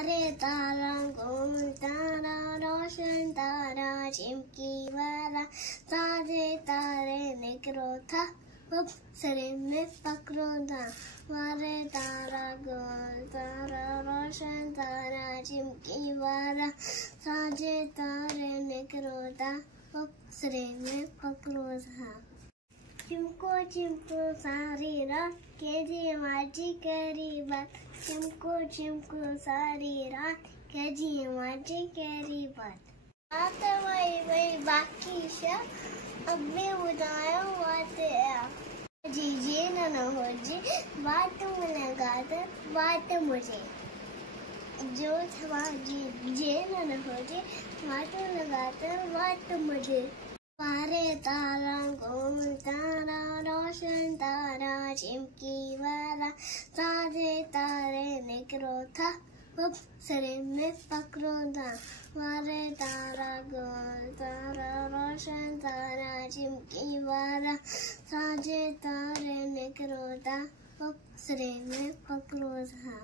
तारे तारा गोल तारा रोशन तारा चिमकी वाला साजे तारे निकरो था सरे में पकड़ो था मारे तारा गोल तारा रोशन तारा चिमकी वाला साजे तारे निकरो था सरे में पकड़ो था। चिमको चिमको सारी रात के जी माजी करी बात चिमको सारी रात के जी माजी करी बात आते वही बाकी शा अब मैं बुझाया बात जी न हो जी बात में लगा दे बात मुझे जो था जी न हो जी बात लगा दे बात मुझे तारे तारा गोल तारा रोशन तारा चिमकी वाला साजे तारे निकरो था सरे में पकड़ो था मारे तारा गोल तारा रोशन तारा चिमकी वाला साजे तारे निकरो था सरे में पकड़ो था।